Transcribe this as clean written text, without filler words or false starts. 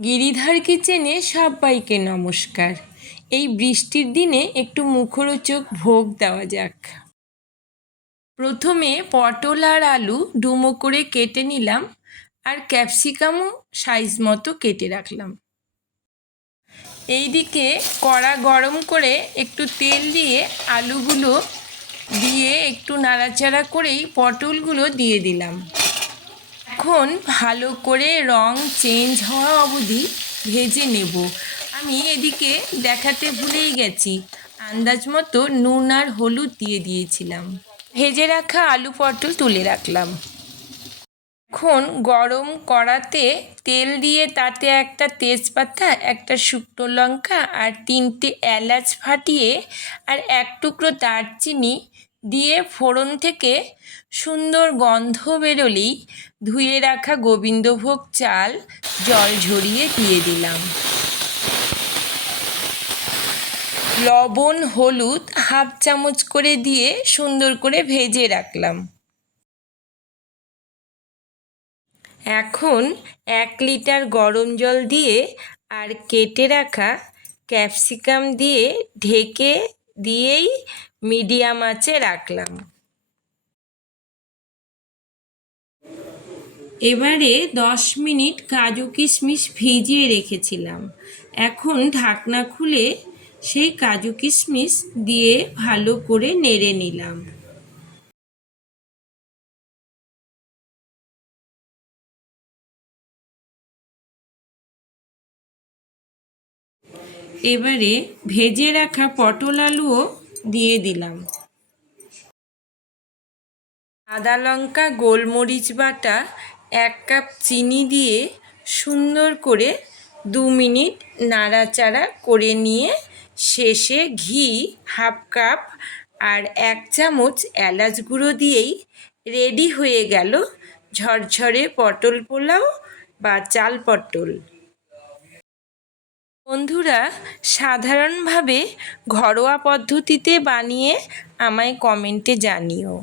গিরিধার কিচেনে সবাইকে নমস্কার। এই বৃষ্টির দিনে একটু মুখরোচক ভোগ দেওয়া যাক। প্রথমে পটল আর আলু ডুমো করে কেটে নিলাম, আর ক্যাপসিকামও সাইজ মতো কেটে রাখলাম। এইদিকে কড়া গরম করে একটু তেল দিয়ে আলুগুলো দিয়ে একটু নাড়াচাড়া করেই পটলগুলো দিয়ে দিলাম। এখন ভালো করে রং চেঞ্জ হওয়া অবধি ভেজে নেব। আমি এদিকে দেখাতে ভুলেই গেছি, আন্দাজ মতো নুন আর হলুদ দিয়ে দিয়েছিলাম। ভেজে রাখা আলু পটল তুলে রাখলাম। এখন গরম কড়াতে তেল দিয়ে তাতে একটা তেজপাতা, একটা শুকনো লঙ্কা আর 3টে এলাচ ফাটিয়ে আর এক টুকরো দারচিনি দিয়ে ফোড়ন থেকে সুন্দর গন্ধ বেরোলেই ধুয়ে রাখা গোবিন্দভোগ চাল জল ঝরিয়ে দিয়ে দিলাম। লবণ হলুদ হাফ চামচ করে দিয়ে সুন্দর করে ভেজে রাখলাম। এখন 1 লিটার গরম জল দিয়ে আর কেটে রাখা ক্যাপসিকাম দিয়ে ঢেকে দিয়েই মিডিয়াম আঁচে রাখলাম। এবারে 10 মিনিট কাজু কিশমিশ ভিজিয়ে রেখেছিলাম। এখন ঢাকনা খুলে সেই কাজু কিশমিশ দিয়ে ভালো করে নেড়ে নিলাম। এবারে ভেজে রাখা পটল আলুও দিয়ে দিলাম। আদা লঙ্কা গোলমরিচ বাটা 1 কাপ চিনি দিয়ে সুন্দর করে 2 মিনিট নাড়াচাড়া করে নিয়ে শেষে ঘি হাফ কাপ আর 1 চামচ এলাচ গুঁড়ো দিয়েই রেডি হয়ে গেল ঝরঝরে পটল পোলাও বা চাল পটল। বন্ধুরা, সাধারণভাবে ঘরোয়া পদ্ধতিতে বানিয়ে আমায় কমেন্টে জানিও।